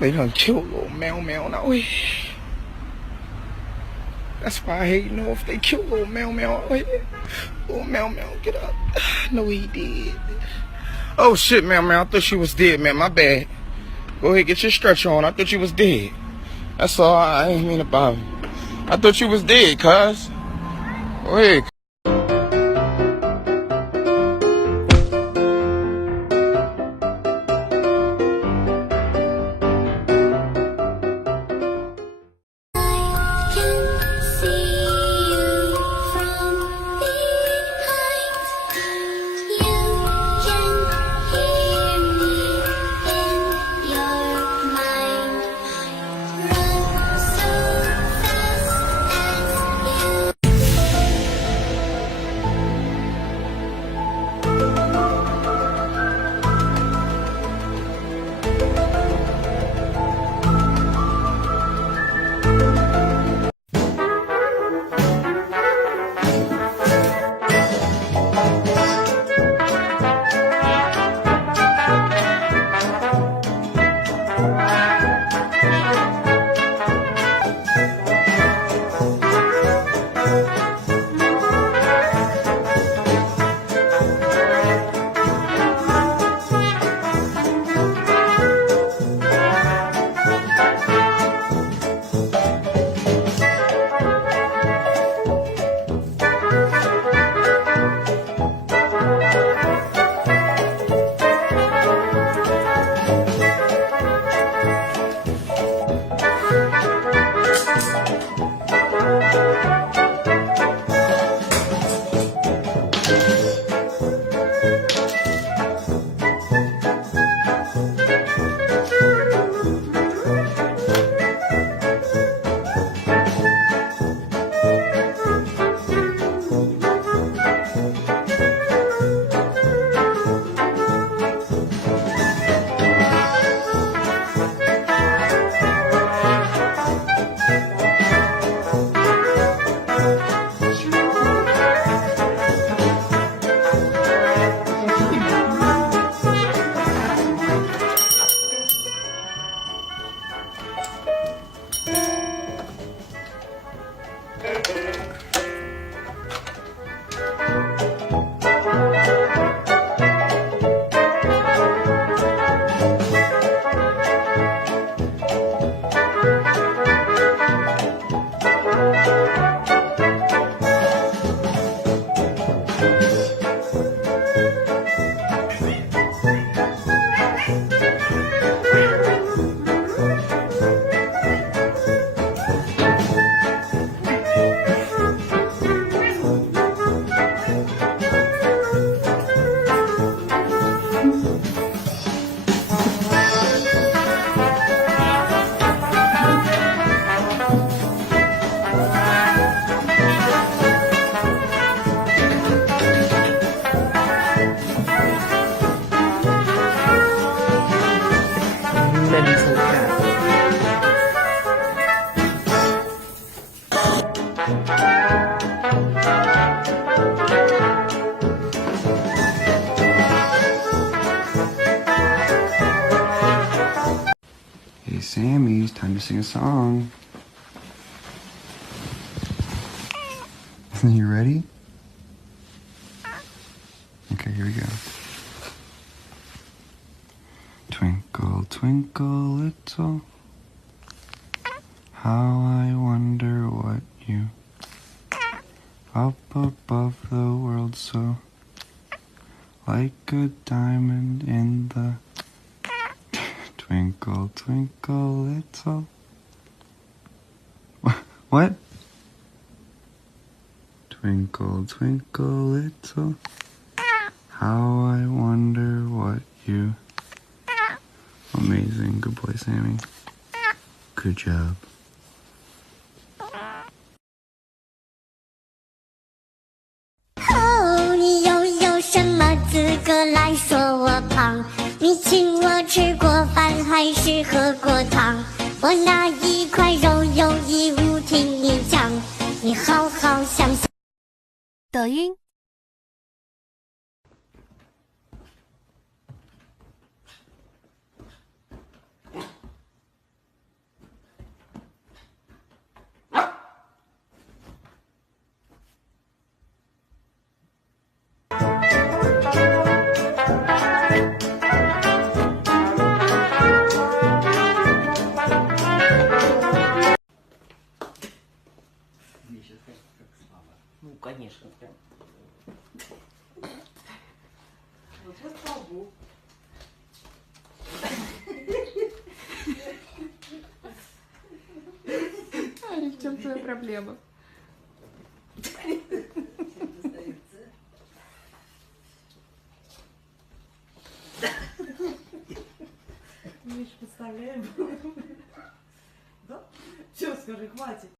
They done killed little Mel Mel now. That's why I hate, you know, if they kill little Mel Mel. Little Mel Mel, get up. No, he did. Oh shit, Mel Mel, I thought she was dead, man. My bad. Go ahead, get your stretcher on. I thought you was dead. That's all. I ain't mean to bother you. I thought you was dead, cuz. Go ahead. Hey Sammy, it's time to sing a song. You ready? Okay, here we go. Twinkle, twinkle, little, how I wonder what you, up above the world so, like a diamond in the, twinkle, twinkle, little, what? Twinkle, twinkle, little, how I wonder what you... Amazing. Good boy, Sammy. Good job.哦，你又有什么资格来说我胖？你请我吃过饭还是喝过汤？我那一块肉有义务听你讲，你好好想想。抖音。Ну, конечно, прям. Вот я пробую. Ари, в чем твоя проблема? Миш, представляем? Да? Все, скажи, хватит.